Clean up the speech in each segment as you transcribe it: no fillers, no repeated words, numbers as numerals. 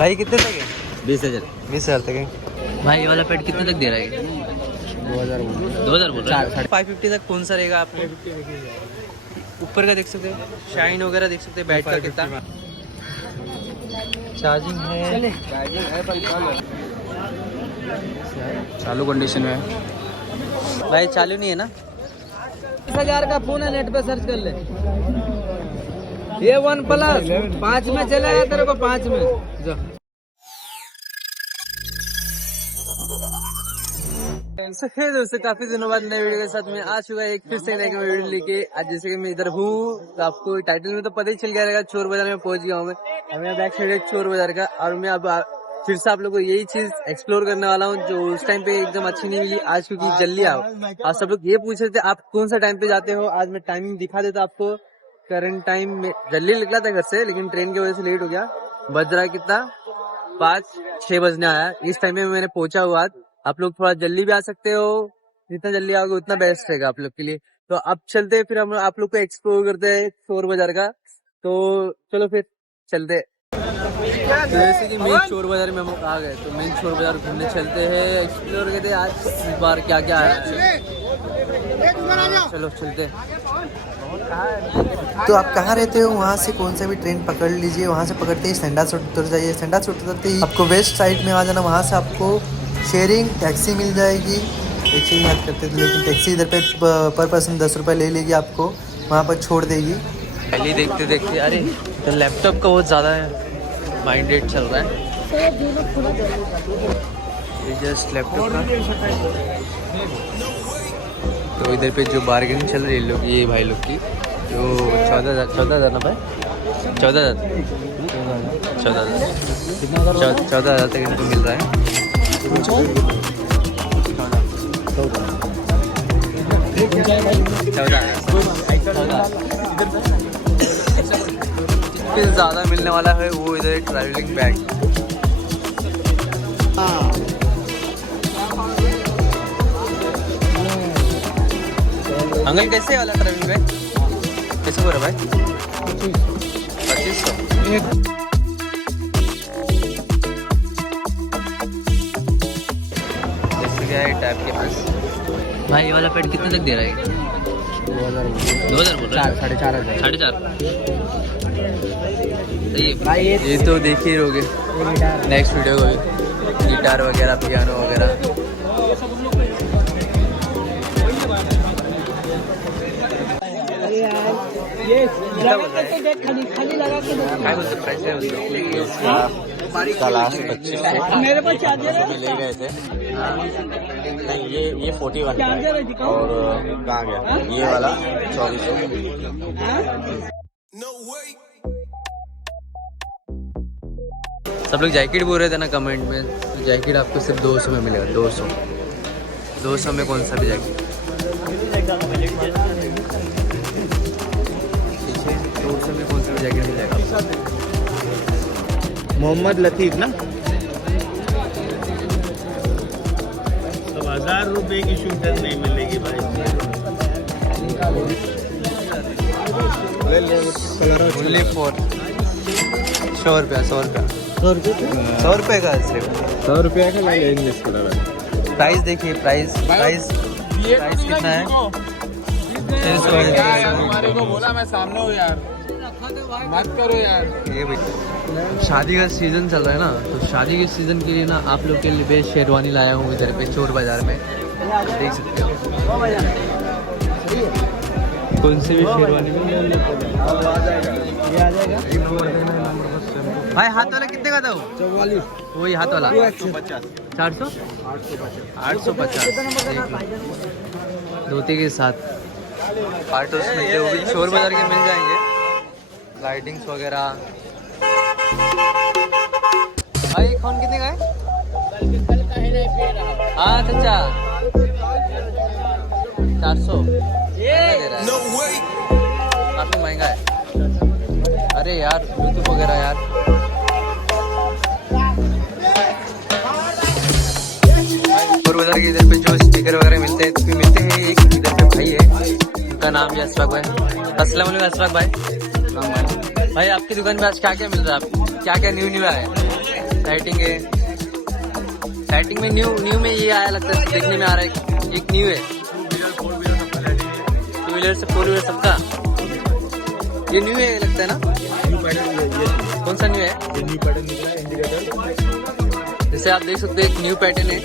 भाई कितने तक है? 20,000। 20,000 तक है भाई। ये वाला पेट कितने तक दे रहा है? 2,000 बोल रहा है। 550 तक कौन सा रहेगा आपको? ऊपर का देख सकते हो, शाइन वगैरह देख सकते हैं, बैट का कितना चार्जिंग है। चालू कंडीशन में भाई चालू नहीं है ना? 10,000 का फोन है, नेट पे सर्च कर ले। ये OnePlus 5 में चलेगा तेरे को, 5 में जो। दोस्तों काफी दिनों बाद नए वीडियो के साथ में आ चुका है, एक फिर से नए वीडियो लेके। आज जैसे कि मैं इधर हूँ तो आपको टाइटल में तो पता ही चल गया रहेगा, चोर बाजार में पहुंच गया हूँ मैं। हमें बैक साइड एक चोर बाजार का, और मैं अब फिर से आप लोगों को यही चीज एक्सप्लोर करने वाला हूँ जो उस टाइम पे एकदम अच्छी नहीं मिली आज, क्योंकि जल्दी आओ। और सब लोग ये पूछ रहे थे आप कौन सा टाइम पे जाते हो। आज मैं टाइमिंग दिखा देता आपको। करंट टाइम में जल्दी निकला था घर से, लेकिन ट्रेन की वजह से लेट हो गया। बज रहा है कितना, 5-6 बजने आया। इस टाइम में मैंने पहुंचा हुआ। आप लोग थोड़ा जल्दी भी आ सकते हो, जितना जल्दी आओगे उतना बेस्ट रहेगा आप लोग के लिए। तो अब चलते हैं, फिर हम आप लोग को एक्सप्लोर करते हैं चोर बाजार का। तो चलो फिर चलते हैं। तो जैसे कि मेन चोर बाजार में हम आ गए, तो मेन चोर बाजार घूमने चलते हैं, एक्सप्लोर करते हैं आज इस बार क्या क्या है। चलो चलते हैं। तो आप कहाँ रहते हो, वहाँ से कौन सा भी ट्रेन पकड़ लीजिए। वहाँ से पकड़ते ही सेंडा से उतर जाइए। सेंडा से उतरते ही आपको वेस्ट साइड में आ जाना। वहाँ से आपको शेयरिंग टैक्सी मिल जाएगी। टैक्सी की बात करते थे, लेकिन टैक्सी इधर पे पर पर्सन 10 रुपये ले लेगी, आपको वहाँ पर छोड़ देगी। पहले देखते देखते अरे तो लैपटॉप का बहुत ज़्यादा माइंडेड चल रहा है। ये जस्ट लैपटॉप का। तो इधर पे जो बार्गेनिंग चल रही है लोग, ये भाई लोग की जो 14,000 ना भाई, 14,000 तक इनको मिल रहा है। 14 ज़्यादा मिलने वाला है वो इधर ट्रैवलिंग बैग। अंकल कैसे वाला ट्रैवलिंग बैग कैसे बोल रहे भाई? 2500। जैसे क्या है टैब के पास। भाई ये वाला पेट कितने तक दे रहा है? 2,000 बोल रहा है। 4,500। ये तो देख ही रहोगे नेक्स्ट वीडियो को, गिटार वगैरह, पियानो वगैरह। लास्ट 25 मेरे पास चार्जर है, ले गए थे। नहीं ये 41 और कहाँ गया ये वाला 2400। सब लोग जैकेट बोल रहे थे ना कमेंट में, तो जैकेट आपको सिर्फ 200 में मिलेगा। 200 में कौन सा भी जैकेट। 200 में कौन सा भी जैकेट मिल जाएगा। मोहम्मद लतीफ ना। अब 1000 रुपए की शूटर नहीं मिलेगी भाई। ओनली फॉर 100 रुपया। 100 रुपये का सिर्फ 100 रुपया का ले लेंगे। प्राइस देखिए, प्राइस कितना है? 600 है। हमारे को बोला मैं सामने हूँ यार, मत करो यार। ये भाई शादी का सीज़न चल रहा है ना, तो शादी के सीज़न के लिए ना आप लोग के लिए शेरवानी लाया हूँ इधर पे चोर बाज़ार में, देख सकते हो। कौन सी भी शेरवानी में ये आ जाएगा। भाई हाथ वाला कितने का था वो? 44। वही हाथ वाला 450। 400 850 धोती के साथ पार्टोस मिलते, वो भी चोर बाज़ार के मिल जाएंगे। लाइटिंग्स वगैरह। भाई फोन कितने का है? हाँ चाचा 400 दे रहा है, काफी महंगा है। अरे यार ब्लूटूथ वगैरह यार। चोर बाज़ार के इधर पे जो स्टिकर वगैरह मिलते हैं, तो मिलते हैं। एक इधर पे भाई है, उनका नाम है अशफाक भाई। अस्सलाम वालेकुम अशफाक भाई। भाई आपकी दुकान पे आज क्या क्या मिल रहा है? क्या क्या न्यू आया है? साइटिंग है। साइटिंग में न्यू में ये आया लगता है, देखने में आ रहा है एक न्यू है। 2 व्हीलर से 4 व्हीलर सबका ये न्यू है लगता है ना। न्यू पैटर्न, कौन सा न्यू है? ये न्यू पैटर्न निकला है इंडिकेटर। जैसे आप देख सकते हैं एक न्यू पैटर्न है।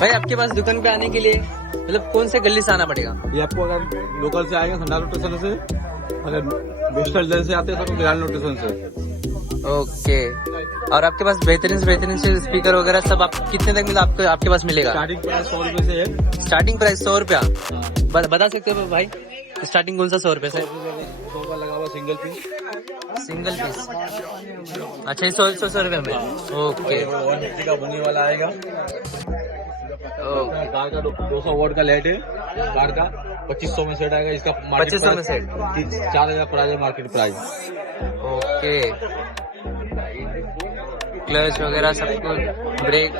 भाई आपके पास दुकान पे आने के लिए मतलब कौन से गली से आना पड़ेगा? ये आपको अगर लोकल से आएगा संडाल स्टेशन से, अगर वेस्टर्न से आते हैं तो ग्रांड स्टेशन से। ओके। और आपके पास बेहतरीन से स्पीकर वगैरह सब आप कितने तक मिला आपके पास मिलेगा? स्टार्टिंग प्राइस 100 रुपए से है। स्टार्टिंग प्राइस 100 रुपया। बता सकते हो भाई स्टार्टिंग कौन सा 100 रुपए से? 100 का लगा हुआ सिंगल पीस। Single piece. अच्छा, 100 रुपये में। ओके। 150 का बुनी वाला आएगा। कार का 200 वोट का लाइट है। कार का 2500 में सेट आएगा। इसका 2500 में सेट। 4000 प्राइस है मार्केट प्राइस। ओके। क्लच वगैरह सब कुछ, ब्रेक,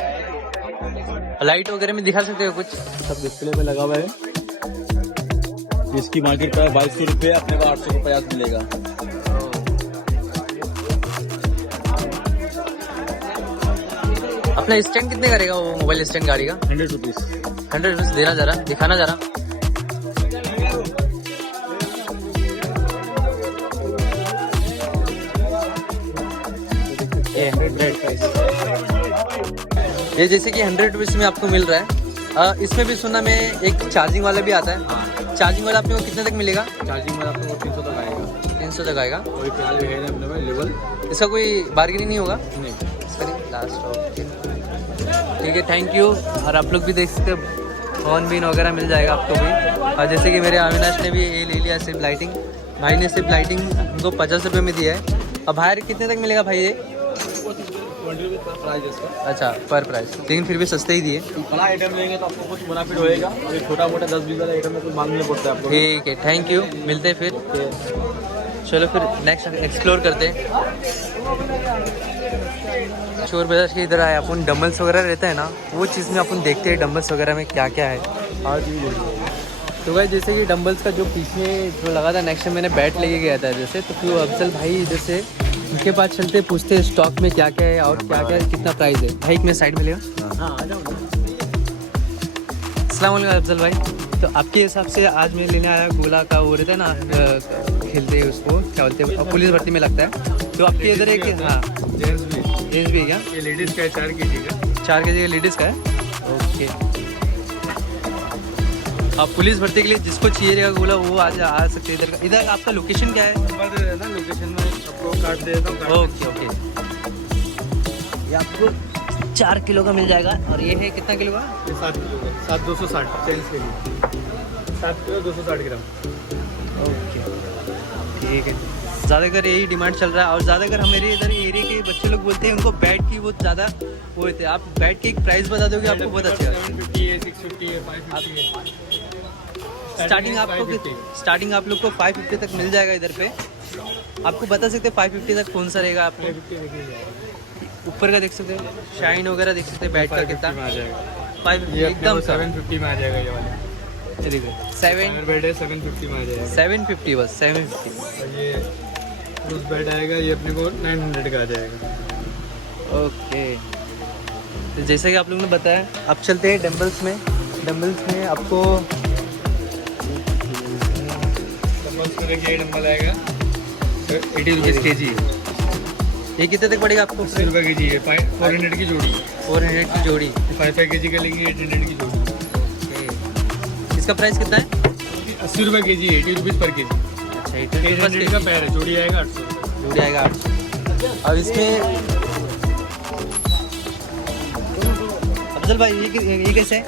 लाइट वगैरह में दिखा सकते हो कुछ? सब डिस्प्ले में लगा हुआ है। इसकी मार्केट प्राइस 2200 रुपये, अपने को 850 मिलेगा। अपना स्टैंड कितने करेगा वो मोबाइल स्टैंड गाड़ी का? 100 रुपीज। 100 रुपीज देना जरा, दिखाना जरा। ये जैसे कि 100 रुपीज में आपको मिल रहा है। इसमें भी सुना मैं एक चार्जिंग वाला भी आता है। चार्जिंग वाला अपने को कितने तक मिलेगा? चार्जिंग वाला आपको 300 तक आएगा। 300 तक आएगा। कोई फिलहाल है अपने में लेवल। इसका कोई बार्गेनिंग नहीं होगा? नहीं। लास्ट। ठीक है, थैंक यू। और आप लोग भी देख सकते हो फोन बीन वगैरह मिल जाएगा आपको भी। और जैसे कि मेरे अविनाश ने भी ये ले लिया सिर्फ लाइटिंग। भाई ने सिर्फ लाइटिंग उनको 50 रुपये में दिया है। और बाहर कितने तक मिलेगा भाई ये? 20 रुपये पर प्राइस इसका। अच्छा, पर प्राइस, लेकिन फिर भी सस्ते ही दिए। बड़ा आइटम लेंगे तो आपको कुछ मुनाफिर होएगा। और ये छोटा मोटा 10-20 वाला आइटम में कुछ मांगने पड़ता है आपको। ठीक है, थैंक यू। मिलते हैं फिर। चलो फिर नेक्स्ट एक्सप्लोर करते हैं। चोर बाजार के इधर आए अपन। डम्बल्स वगैरह रहता है ना, वो चीज़ में अपन देखते हैं डम्बल्स वगैरह में क्या क्या है। तो भाई जैसे कि डम्बल्स का जो पीछे जो लगा था, नेक्स्ट टाइम मैंने बैट लेके गया था जैसे, तो फिर अफजल भाई इधर से उनके पास चलते पूछते हैं स्टॉक में क्या क्या है और क्या क्या कितना प्राइस है। भाई एक मिनट साइड में लेगा। हाँ, आ जाओ। अस्सलाम वालेकुम अफजल भाई। तो आपके हिसाब से आज मैं लेने आया गोला का, वो रहता है ना खेलते हैं उसको, क्या बोलते हैं, पुलिस भर्ती में लगता है। तो आपके इधर है कि? हाँ, जेंट्स भी है क्या? ये लेडीज का है 4 kg का। 4 kg लेडीज़ का है। ओके। आप पुलिस भर्ती के लिए जिसको चाहिए रहेगा गोला वो आज आ सकते हैं इधर। इधर आपका लोकेशन क्या है? ना लोकेशन में आपको कार्ड दे देता हूँ। Okay okay. ये आपको 4 किलो का मिल जाएगा। और ये है कितना किलो का? 7 किलो का। 7,260 चेंज के लिए। 7 किलो 260 ग्राम। ओके, ठीक है। ज़्यादातर यही डिमांड चल रहा है। और ज़्यादातर हमारे इधर एरिया के बच्चे लोग बोलते हैं उनको बैट की वो ज़्यादा वो होते हैं। आप बैट की एक प्राइस बता दोगे आपको बहुत अच्छा है। 750 है, 650 है, 550 है। स्टार्टिंग आप लोग को 550 तक मिल जाएगा इधर पे। आपको बता सकते हैं 550 तक कौन सा रहेगा। आप ऊपर का देख सकते हैं, शाइन वगैरह देख सकते हैं बैट का कितना में आ जाएगा। 550 एकदम 750 में आ जाएगा ये वाला। चलिए 7 बेड है 750 में आ जाएगा। 750 बस 750। और ये क्रूज बेड आएगा, ये अपने को 900 का आ जाएगा। ओके। तो जैसे कि आप लोगों ने बताया, अब चलते हैं डम्बल्स में। डम्बल्स में आपको ये डंबल आएगा 80 रुपीज़ kg। ये कितने तक पड़ेगा आपको? 80 रुपये kg है। 400 की जोड़ी। 400 की जोड़ी। 5 kg का लेंगे 800 की जोड़ी। इसका प्राइस कितना है? 80 रुपये kg, 80 रुपीज़ पर kg। अच्छा, 800 का पैर है। जोड़ी आएगा 800 रुपये। जोड़ी आएगा 800। अब इसमें अफजल भाई ये कैसे है?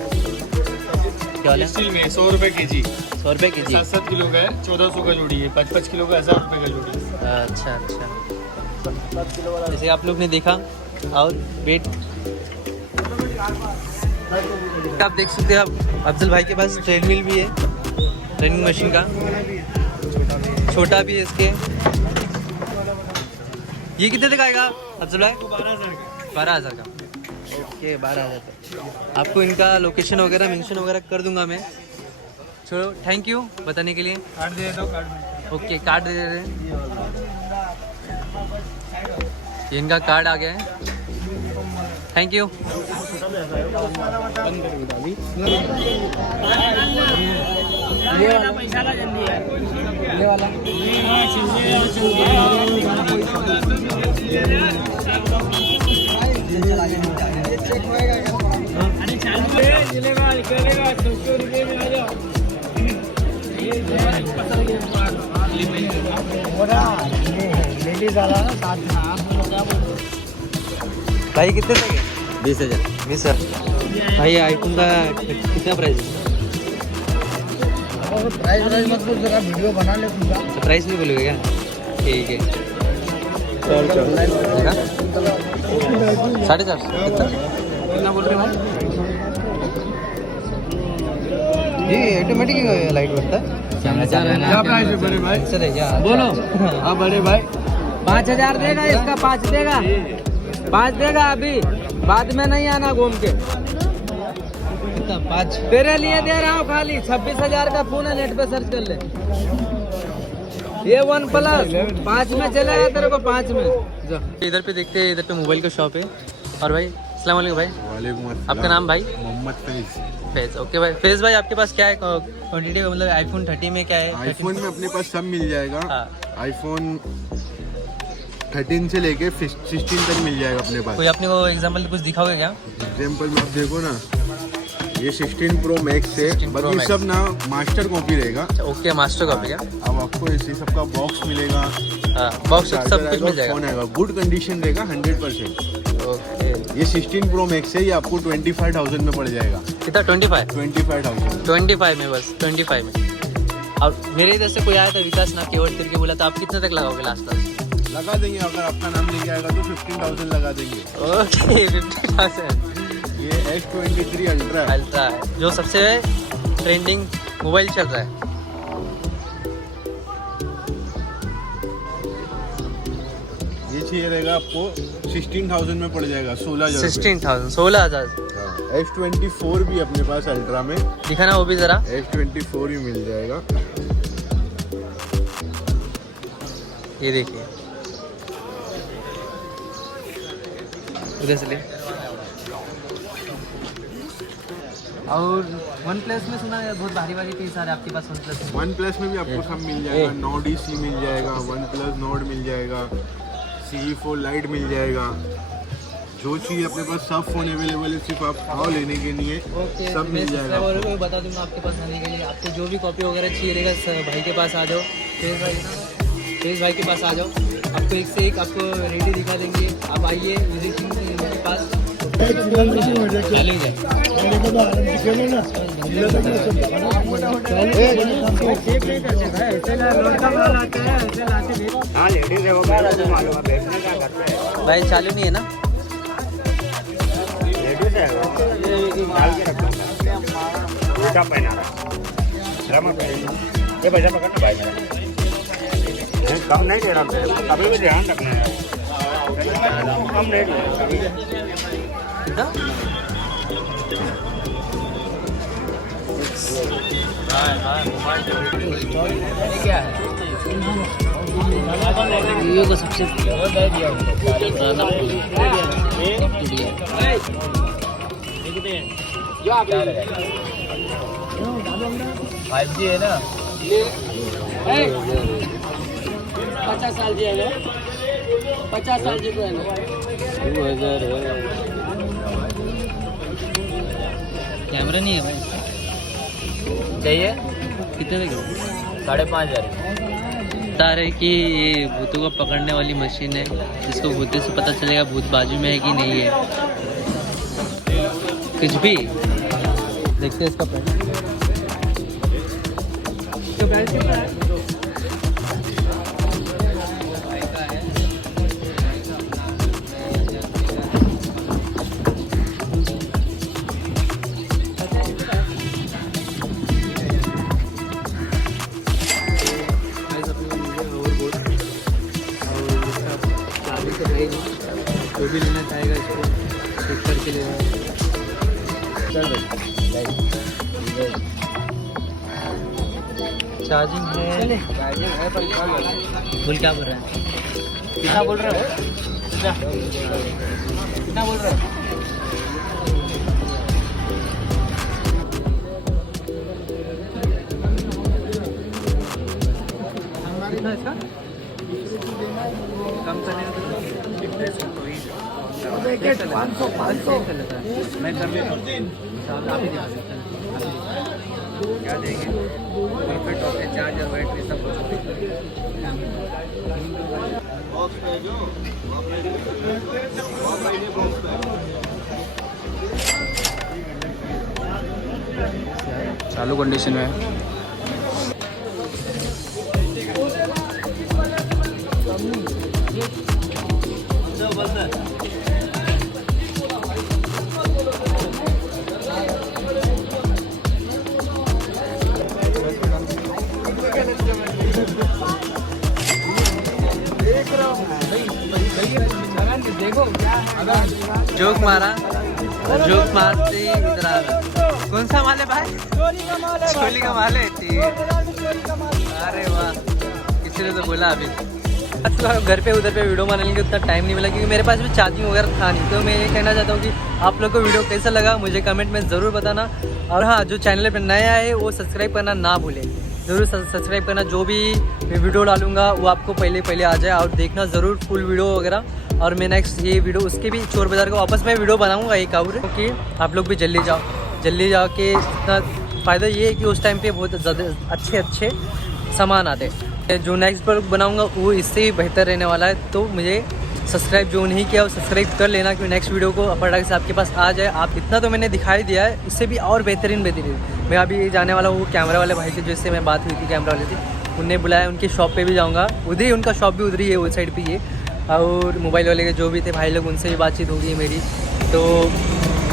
क्या वाला? स्टील में 100 रुपये kg। 100 रुपये की जी। 7 किलो का है, 1400 का जोड़ी है। 5 किलो का 1000 रुपये का जोड़ी है। अच्छा अच्छा। जैसे आप लोग ने देखा। और वेट आप देख सकते हैं। आप अफजल भाई के पास ट्रेडमिल भी है, रनिंग मशीन का, छोटा भी है इसके। ये कितने तक आएगा अफजल भाई? 12,000 का। ओके, 12,000 तक। आपको इनका लोकेशन वगैरह मेंशन वगैरह कर दूंगा मैं। चलो, थैंक यू बताने के लिए। कार्ड दे देता हूँ। कार्ड ओके, कार्ड दे दे रहे हैं। ये इनका कार्ड आ गया है, थैंक यू। ये वाला भाई कितने तक है? 20,000। 20,000। भाई आईफोन का कितना प्राइस है? प्राइस मत बोल, जरा वीडियो बना ले पूरा। तो प्राइस नहीं बोलोगे क्या? ठीक है। 450 कितना बोल रहे हो भाई? ये ऑटोमेटिक लाइट बढ़ता है। क्या प्राइस है बड़े भाई? चले क्या बोलो। हाँ बड़े भाई 5,000 देगा इसका, 5 देगा, 5 देगा अभी, बाद में नहीं आना घूम के। कितना 5? तेरे लिए दे रहा हूँ खाली 26,000 का फोन है, नेट पे सर्च कर ले। ये OnePlus 5 में चलेगा तेरे को, 5 में। इधर पे देखते हैं, इधर पे मोबाइल का शॉप है। और भाई अस्सलाम वालेकुम भाई। वालेकुम अस्सलाम। आपका नाम भाई? मोहम्मद फैज। ओके भाई, फैज भाई आपके पास क्या है क्वांटिटी, मतलब आईफोन 30 में क्या है? आईफोन में अपने पास सब मिल जाएगा। हाँ। आईफोन 13 से लेके 16 तक मिल जाएगा अपने पास। कोई अपने को एग्जांपल कुछ दिखाओगे क्या? एग्जाम्पल में आप देखो ना, ये 16 प्रो मैक्स है, 16 Pro बाकी Max। सब ना मास्टर कॉपी रहेगा। ओके, मास्टर कॉपी क्या? अब आपको ऐसे सबका बॉक्स मिलेगा, हाँ, बॉक्स सब चार्जर कुछ मिल आएगा, फोन जाएगा। आएगा, गुड कंडीशन रहेगा 100%। ओके, ये 16 प्रो मैक्स है, ये आपको 25,000 में पड़ जाएगा। कितना? 25? 25,000। 25 में, बस 25 में। अब मेरे इधर से कोई आया था विकास ना कीवर्ड करके बोला था, आप कितने तक लगाओगे लास्ट? लगा देंगे, अगर आपका नाम लेके आएगा तो 15,000 लगा देंगे। ओके, 50,000। ये S23 अल्ट्रा है। अल्ट्रा है, जो सबसे ट्रेंडिंग मोबाइल चल रहा है। ये चाहिए रहेगा आपको 16,000 में पड़ जाएगा, 16,000। 16,000। S24 भी अपने पास अल्ट्रा में, दिखाना वो भी जरा। S24 भी मिल जाएगा। ये देखिए, उधर से ले। और OnePlus में सुना है बहुत भारी भारी पीस आ रहे आपके पास OnePlus में। OnePlus में भी आपको सब मिल जाएगा, Nord EC मिल जाएगा, OnePlus Nord मिल जाएगा, CE4 Lite मिल जाएगा। जो चीज़ अपने पास सब फोन अवेलेबल है, सिर्फ आप आओ लेने के लिए, सब मिल जाएगा और आपको। बता दूंगा आपके पास आने के लिए, आपको जो भी कॉपी वगैरह चाहिए रहेगा भाई के पास आ जाओ, फेज भाई के पास आ जाओ, आपको एक से एक आपको रेडी दिखा देंगे। आप आइए विजिट के पास। भाई चालू नहीं है ना? कम नहीं दे रहा, अभी भी ध्यान रखना है, कम नहीं दे रहा। क्या है वीडियो का सबसे फाइव जी है ना? 50 साल जी है ना? 50 साल जी को है ना? 2000 है। कैमरा नहीं है भाई, चाहिए कितने लगे? 5,500। बता रहे कि ये भूतों को पकड़ने वाली मशीन है, जिसको भूते से पता चलेगा भूत बाजू में है कि नहीं है। कुछ भी देखते हैं इसका प्राइस। कितना है? जो भी लेना चाहेगा इसको चेक करके लेना। चार्जिंग है, बोल क्या बोल रहा है? कितना बोल रहे हो? कितना बोल रहे हो? कितना इसका? कम करने का तो 500 मैं कर लेता हूँ। आप ही दिखा सकते हैं क्या देंगे? परफेक्ट होते चार्जर बैटरी सब चालू कंडीशन में है। देखो जोक मारा, जोक मारते ही इधर आ रहा। कौन सा माल है भाई? छोली का माल है। अरे वाह, किसी ने तो बोला अभी। घर पे उधर पे वीडियो बनाने के उतना टाइम नहीं मिला क्योंकि मेरे पास भी चार्जिंग वगैरह था नहीं। तो मैं ये कहना चाहता हूँ कि आप लोग को वीडियो कैसा लगा मुझे कमेंट में ज़रूर बताना। और हाँ, जो चैनल पे नए आए वो सब्सक्राइब करना ना भूलें, ज़रूर सब्सक्राइब करना। जो भी मैं वीडियो डालूंगा वो आपको पहले आ जाए और देखना ज़रूर फुल वीडियो वगैरह। और मैं नेक्स्ट ये वीडियो उसके भी चोर बाज़ार का वापस मैं वीडियो बनाऊँगा एक और, क्योंकि आप लोग भी जल्दी जाओ के इतना फ़ायदा ये है कि उस टाइम पे बहुत ज़्यादा अच्छे सामान आते हैं। जो नेक्स्ट ब्लॉग बनाऊंगा वो इससे भी बेहतर रहने वाला है। तो मुझे सब्सक्राइब जो नहीं किया वो सब्सक्राइब कर लेना, क्योंकि नेक्स्ट वीडियो को फटाक से आपके पास आ जाए। आप इतना तो मैंने दिखाई दिया है, इससे भी और बेहतरीन मैं अभी जाने वाला हूँ कैमरा वाले भाई से जिससे मैं बात हुई थी, कैमरा वाले से, उनने बुलाया, उनकी शॉप पे भी जाऊँगा। उधर ही उनका शॉप भी उधर ही है, उस साइड पर ही है। और मोबाइल वाले के जो भी थे भाई लोग उनसे भी बातचीत होगी मेरी। तो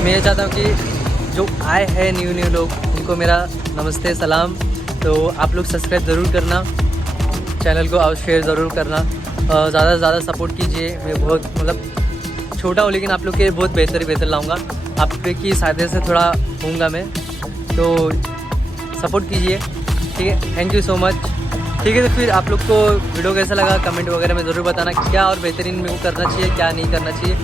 मैं ये चाहता हूँ कि जो आए हैं न्यू लोग उनको मेरा नमस्ते सलाम। तो आप लोग सब्सक्राइब ज़रूर करना चैनल को और शेयर ज़रूर करना। ज़्यादा से ज़्यादा सपोर्ट कीजिए। मैं बहुत मतलब छोटा हूँ लेकिन आप लोग के बहुत बेहतर लाऊंगा। आपकी सहायता से थोड़ा होऊंगा मैं, तो सपोर्ट कीजिए, ठीक है। Thank you so much. ठीक है, तो फिर आप लोग को वीडियो कैसा लगा कमेंट वगैरह में ज़रूर बताना, क्या और बेहतरीन मेरे को करना चाहिए, क्या नहीं करना चाहिए,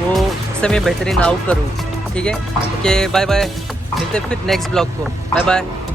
वो उससे मैं बेहतरीन आउट करूँ। ठीक है, ओके, बाय बाय। मिलते फिर नेक्स्ट ब्लॉग को। Bye bye.